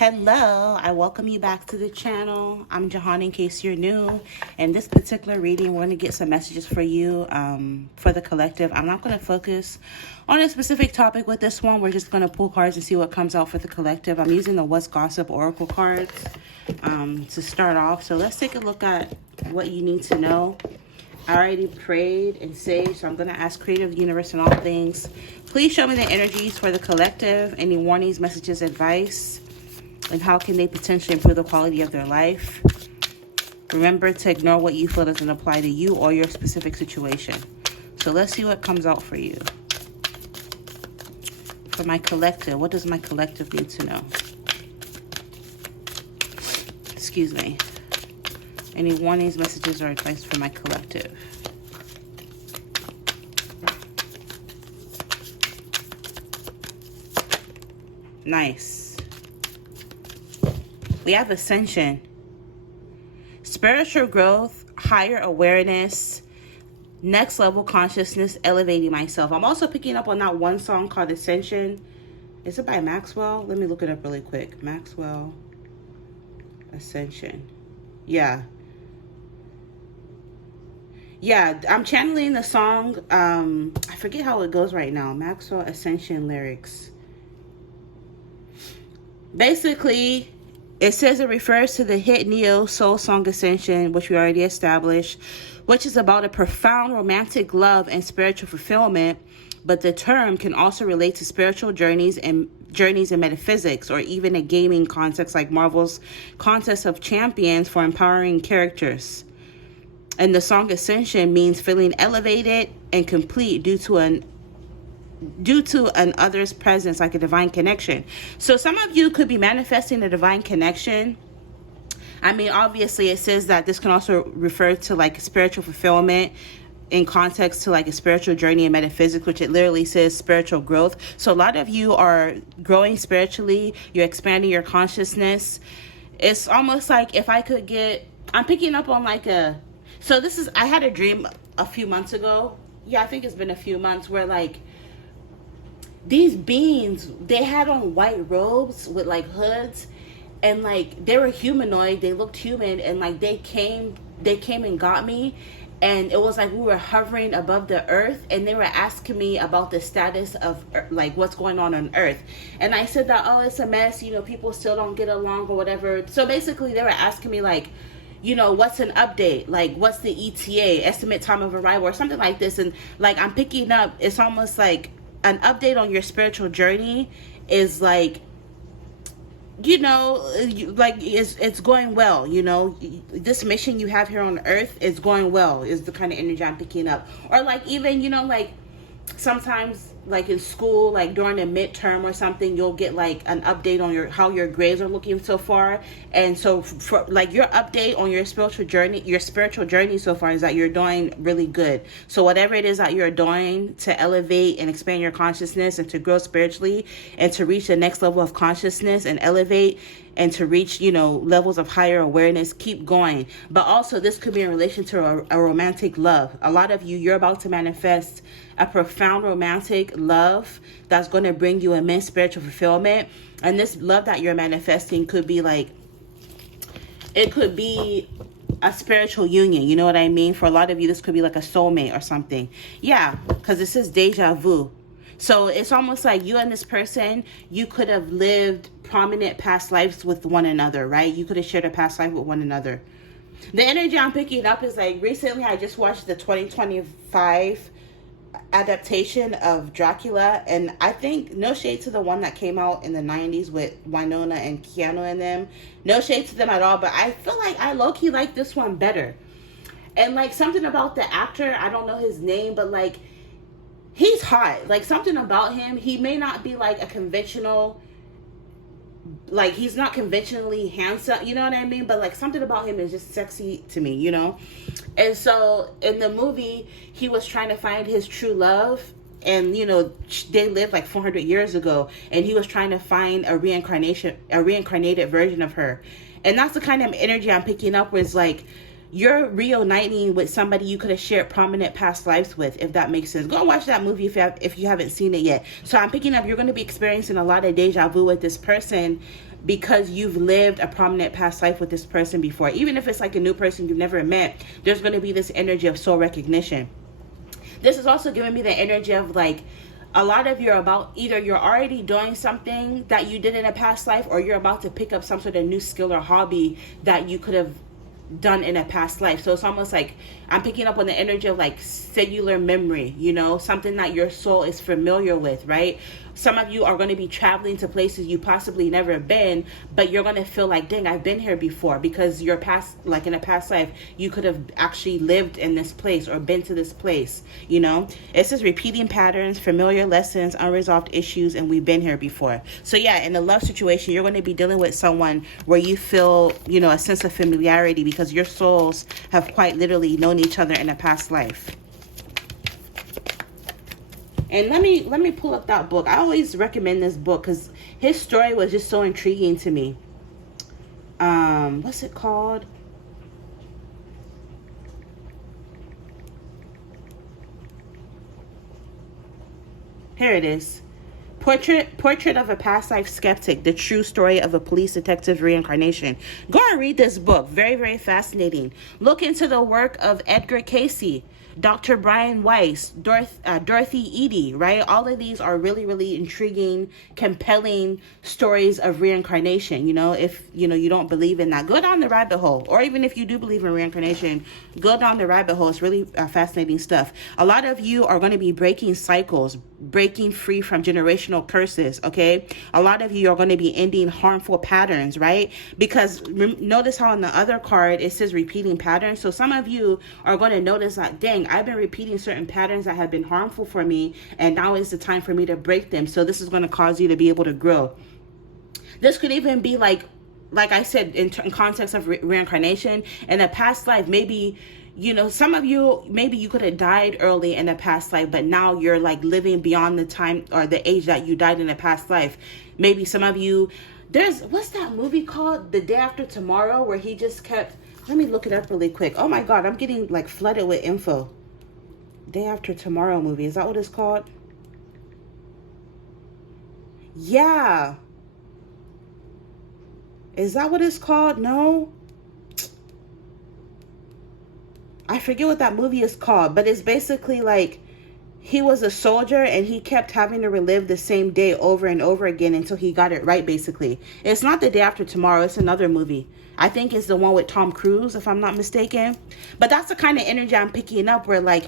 Hello, I welcome you back to the channel. I'm Jehan in case you're new. In this particular reading, we're going to get some messages for you for the collective. I'm not going to focus on a specific topic with this one. We're just going to pull cards and see what comes out for the collective. I'm using the What's Gossip Oracle cards to start off. So let's take a look at what you need to know. I already prayed and saved, so I'm going to ask Creative Universe and all things. Please show me the energies for the collective. Any warnings, messages, advice. And how can they potentially improve the quality of their life? Remember to ignore what you feel doesn't apply to you or your specific situation. So let's see what comes out for you. For my collective, what does my collective need to know? Excuse me. Any warnings, messages, or advice for my collective? Nice. We have ascension, spiritual growth, higher awareness, next level consciousness, elevating myself. I'm also picking up on that one song called Ascension. Is it by Maxwell? Let me look it up really quick. Maxwell, Ascension. Yeah, I'm channeling the song. I forget how it goes right now. Maxwell Ascension lyrics. Basically, it says it refers to the hit neo soul song Ascension, which we already established, which is about a profound romantic love and spiritual fulfillment. But the term can also relate to spiritual journeys in metaphysics, or even a gaming context like Marvel's Contest of Champions for empowering characters. And the song Ascension means feeling elevated and complete due to an other's presence, like a divine connection. So some of you could be manifesting a divine connection. I mean, obviously it says that this can also refer to like spiritual fulfillment in context to like a spiritual journey in metaphysics, which it literally says spiritual growth. So a lot of you are growing spiritually. You're expanding your consciousness. It's almost like if I could I'm picking up on like I had a dream a few months ago. Yeah, I think it's been a few months where like these beings, they had on white robes with like hoods, and like they were humanoid, they looked human, and like they came and got me, and it was like we were hovering above the earth, and they were asking me about the status of like what's going on earth. And I said that, oh, it's a mess, people still don't get along or whatever. So basically they were asking me like, what's an update? Like, what's the ETA, estimate time of arrival, or something like this. And like I'm picking up, it's almost like an update on your spiritual journey is like, it's going well. This mission you have here on earth is going well, is the kind of energy I'm picking up. Or like even, like sometimes like in school, like during a midterm or something, you'll get like an update on how your grades are looking so far. And so for like your update on your spiritual journey so far is that you're doing really good. So whatever it is that you're doing to elevate and expand your consciousness and to grow spiritually and to reach the next level of consciousness and elevate and to reach, levels of higher awareness, keep going. But also this could be in relation to a romantic love. A lot of you, you're about to manifest a profound romantic love that's going to bring you immense spiritual fulfillment. And this love that you're manifesting could be like, it could be a spiritual union. You know what I mean? For a lot of you, this could be like a soulmate or something. Yeah, because it says deja vu. So it's almost like you and this person, you could have lived prominent past lives with one another, right? You could have shared a past life with one another. The energy I'm picking up is like, recently I just watched the 2025 adaptation of Dracula, and I think, no shade to the one that came out in the 90s with Winona and Keanu in them, no shade to them at all, but I feel like I low-key like this one better. And like something about the actor, I don't know his name, but like he's hot. Like something about him, he may not be like a conventional, like he's not conventionally handsome, you know what I mean? But like something about him is just sexy to me, And so in the movie, he was trying to find his true love, and they lived like 400 years ago, and he was trying to find a reincarnated version of her. And that's the kind of energy I'm picking up, where it's like you're reuniting with somebody you could have shared prominent past lives with, if that makes sense. Go and watch that movie if you haven't seen it yet. So I'm picking up, you're going to be experiencing a lot of deja vu with this person because you've lived a prominent past life with this person before. Even if it's like a new person you've never met, there's going to be this energy of soul recognition. This is also giving me the energy of like, a lot of you are about, either you're already doing something that you did in a past life, or you're about to pick up some sort of new skill or hobby that you could have done in a past life. So it's almost like I'm picking up on the energy of like cellular memory, you know, something that your soul is familiar with, right? Some of you are going to be traveling to places you possibly never been, but you're going to feel like, dang, I've been here before, because your past, like in a past life, you could have actually lived in this place or been to this place, you know? It says repeating patterns, familiar lessons, unresolved issues, and we've been here before. So yeah, in a love situation, you're going to be dealing with someone where you feel, you know, a sense of familiarity because your souls have quite literally known each other in a past life. And let me pull up that book. I always recommend this book because his story was just so intriguing to me. What's it called? Here it is. Portrait of a Past Life Skeptic, the true story of a police detective's reincarnation. Go and read this book. Very, very fascinating. Look into the work of Edgar Cayce, Dr. Brian Weiss, Dorothy Eady, right? All of these are really, really intriguing, compelling stories of reincarnation. You know, if, you know, you don't believe in that, go down the rabbit hole. Or even if you do believe in reincarnation, go down the rabbit hole. It's really fascinating stuff. A lot of you are going to be breaking cycles, breaking free from generational curses, okay? A lot of you are going to be ending harmful patterns, right? Because notice how on the other card it says repeating patterns. So some of you are going to notice that, dang, I've been repeating certain patterns that have been harmful for me, and now is the time for me to break them. So this is going to cause you to be able to grow. This could even be like I said, in context of reincarnation, in a past life, maybe, you know, some of you, maybe you could have died early in a past life, but now you're like living beyond the time or the age that you died in a past life. Maybe some of you, what's that movie called? The Day After Tomorrow, where he just kept, let me look it up really quick. Oh my God, I'm getting like flooded with info. Day After Tomorrow movie, is that what it's called? Yeah. Is that what it's called? No. I forget what that movie is called, but it's basically like he was a soldier and he kept having to relive the same day over and over again until he got it right, basically. It's not The Day After Tomorrow. It's another movie. I think it's the one with Tom Cruise, if I'm not mistaken. But that's the kind of energy I'm picking up where, like,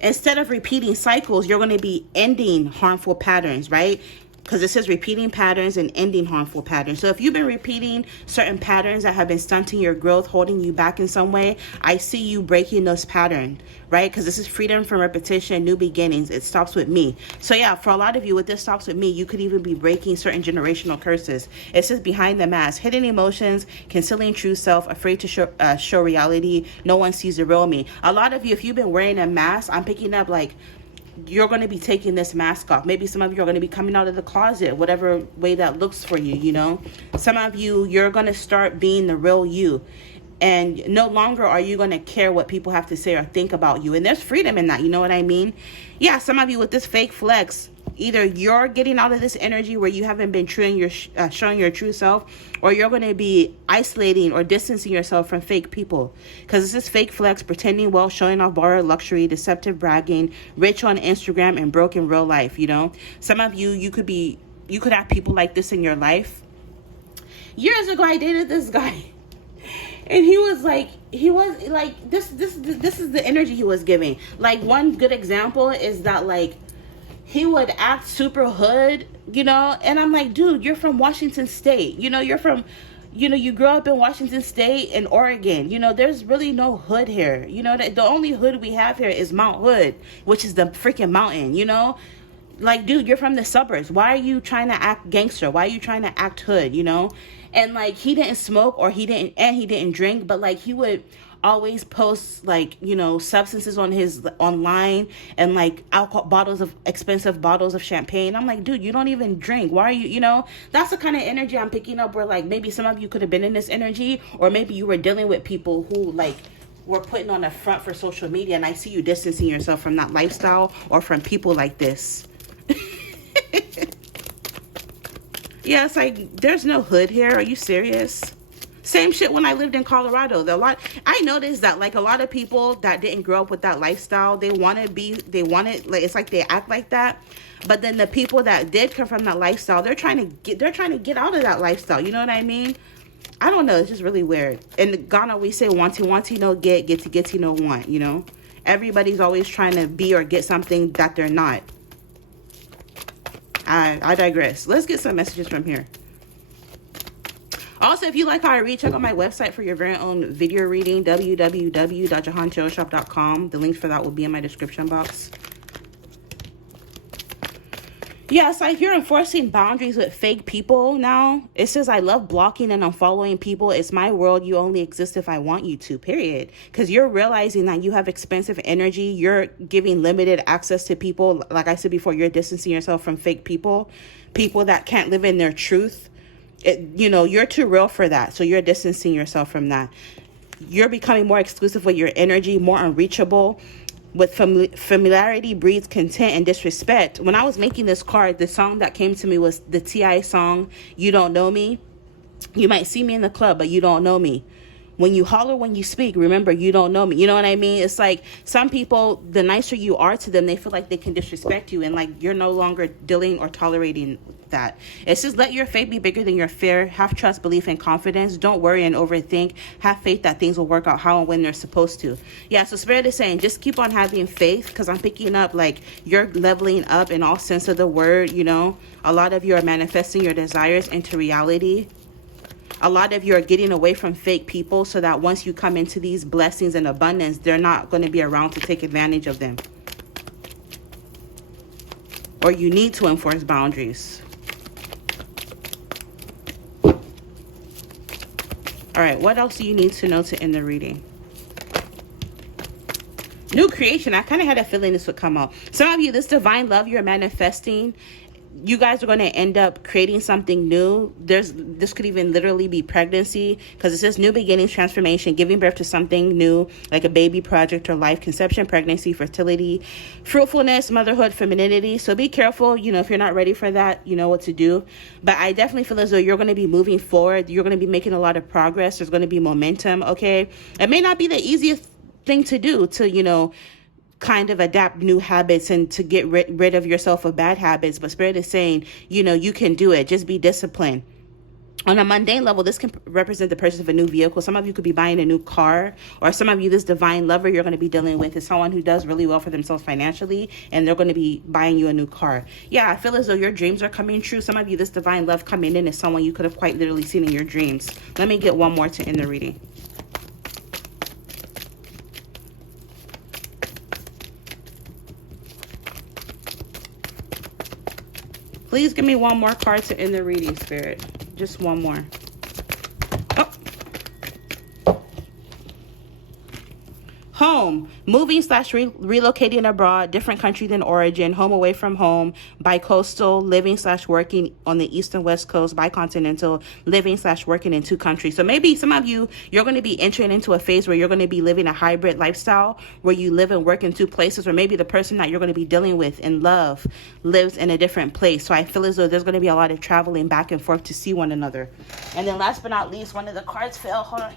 instead of repeating cycles, you're going to be ending harmful patterns, right? Because it says repeating patterns and ending harmful patterns. So if you've been repeating certain patterns that have been stunting your growth, holding you back in some way, I see you breaking those patterns, right? Because this is freedom from repetition, new beginnings. It stops with me. So yeah, for a lot of you, with this stops with me, you could even be breaking certain generational curses. It says behind the mask, hidden emotions, concealing true self, afraid to show reality. No one sees the real me. A lot of you, if you've been wearing a mask, I'm picking up like, you're going to be taking this mask off. Maybe some of you are going to be coming out of the closet, whatever way that looks for you, you know. Some of you, you're going to start being the real you. And no longer are you going to care what people have to say or think about you. And there's freedom in that, you know what I mean? Yeah, some of you with this fake flex, either you're getting out of this energy where you haven't been true in your showing your true self, or you're going to be isolating or distancing yourself from fake people. Because this is fake flex, pretending well, showing off borrowed luxury, deceptive bragging, rich on Instagram and broke in real life, you know. Some of you, you could have people like this in your life. Years ago, I dated this guy. And he was like, this is the energy he was giving. Like, one good example is that, like, he would act super hood, you know, and I'm like, dude, you're from Washington State. You know, you grew up in Washington State and Oregon. You know, there's really no hood here. You know, the only hood we have here is Mount Hood, which is the freaking mountain, you know? Like, dude, you're from the suburbs. Why are you trying to act gangster? Why are you trying to act hood, you know? And, like, he didn't smoke or he didn't drink, but, like, he would always post, like, you know, substances online and, like, expensive bottles of champagne. I'm like, dude, you don't even drink. Why are you, you know? That's the kind of energy I'm picking up where, like, maybe some of you could have been in this energy, or maybe you were dealing with people who, like, were putting on a front for social media, and I see you distancing yourself from that lifestyle or from people like this. Yeah, it's like, there's no hood here. Are you serious? Same shit when I lived in Colorado. I noticed that like a lot of people that didn't grow up with that lifestyle, they want it, like, it's like they act like that. But then the people that did come from that lifestyle, they're trying to get out of that lifestyle. You know what I mean? I don't know. It's just really weird. In Ghana, we say wanty no get no want, you know? Everybody's always trying to be or get something that they're not. I digress. Let's get some messages from here. Also, if you like how I read, check out my website for your very own video reading, www.jehantarotshop.com. The link for that will be in my description box. Yeah, it's like you're enforcing boundaries with fake people now. It says, I love blocking and unfollowing people. It's my world. You only exist if I want you to, period. Because you're realizing that you have expensive energy. You're giving limited access to people. Like I said before, you're distancing yourself from fake people. People that can't live in their truth. You know, you're too real for that. So you're distancing yourself from that. You're becoming more exclusive with your energy, more unreachable. With familiarity breeds content and disrespect. When I was making this card, the song that came to me was the T.I. song, You Don't Know Me. You might see me in the club, but you don't know me. When you holler, when you speak, remember, you don't know me. You know what I mean? It's like some people, the nicer you are to them, they feel like they can disrespect you. And like you're no longer dealing or tolerating that. It's just let your faith be bigger than your fear. Have trust, belief, and confidence. Don't worry and overthink. Have faith that things will work out how and when they're supposed to. Yeah, so Spirit is saying just keep on having faith, because I'm picking up like you're leveling up in all sense of the word, you know. A lot of you are manifesting your desires into reality. A lot of you are getting away from fake people so that once you come into these blessings and abundance, they're not going to be around to take advantage of them. Or you need to enforce boundaries. All right, what else do you need to know to end the reading? New creation. I kind of had a feeling this would come out. Some of you, this divine love you're manifesting, you guys are going to end up creating something new. This could even literally be pregnancy, because it says new beginnings, transformation, giving birth to something new, like a baby project or life, conception, pregnancy, fertility, fruitfulness, motherhood, femininity. So be careful, you know, if you're not ready for that, you know what to do. But I definitely feel as though you're going to be moving forward. You're going to be making a lot of progress. There's going to be momentum, okay? It may not be the easiest thing to do to, you know, kind of adapt new habits and to get rid of yourself of bad habits. But Spirit is saying, you know, you can do it. Just be disciplined. On a mundane level, this can represent the purchase of a new vehicle. Some of you could be buying a new car, or some of you, this divine lover you're going to be dealing with is someone who does really well for themselves financially, and they're going to be buying you a new car. Yeah, I feel as though your dreams are coming true. Some of you, this divine love coming in is someone you could have quite literally seen in your dreams. Let me get one more to end the reading. Please give me one more card to end the reading, Spirit. Just one more. Oh. Home. Moving / relocating abroad, different country than origin, home away from home, bi-coastal, living / working on the east and west coast, bi-continental, living / working in two countries. So maybe some of you, you're going to be entering into a phase where you're going to be living a hybrid lifestyle, where you live and work in two places, or maybe the person that you're going to be dealing with in love lives in a different place. So I feel as though there's going to be a lot of traveling back and forth to see one another. And then last but not least, one of the cards fell. Hold on.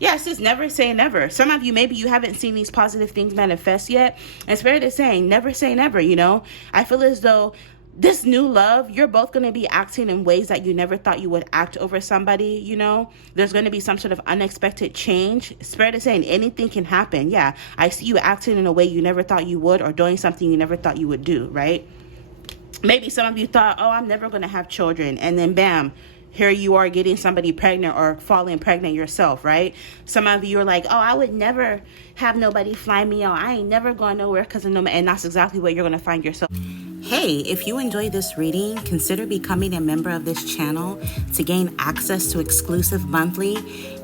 Yeah, it says never say never. Some of you, maybe you haven't seen these positive things manifest yet. And Spirit is saying never say never, you know. I feel as though this new love, you're both going to be acting in ways that you never thought you would act over somebody, you know. There's going to be some sort of unexpected change. Spirit is saying anything can happen. Yeah, I see you acting in a way you never thought you would, or doing something you never thought you would do, right? Maybe some of you thought, oh, I'm never going to have children. And then bam, here you are getting somebody pregnant or falling pregnant yourself, right? Some of you are like, oh, I would never have nobody fly me out. I ain't never going nowhere because of nobody. And that's exactly what you're going to find yourself. Hey, if you enjoyed this reading, consider becoming a member of this channel to gain access to exclusive monthly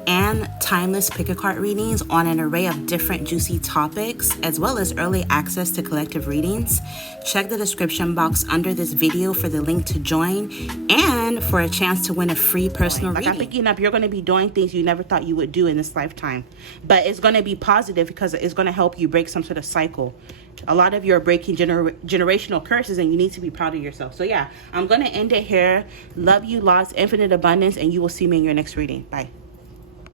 and timeless pick-a-card readings on an array of different juicy topics, as well as early access to collective readings. Check the description box under this video for the link to join and for a chance to win a free personal reading. I'm picking up, you're going to be doing things you never thought you would do in this lifetime, but it's going to be positive because it's going to help you break some sort of cycle. A lot of you are breaking generational curses, and you need to be proud of yourself. So yeah, I'm going to end it here. Love you lots, infinite abundance, and you will see me in your next reading. Bye.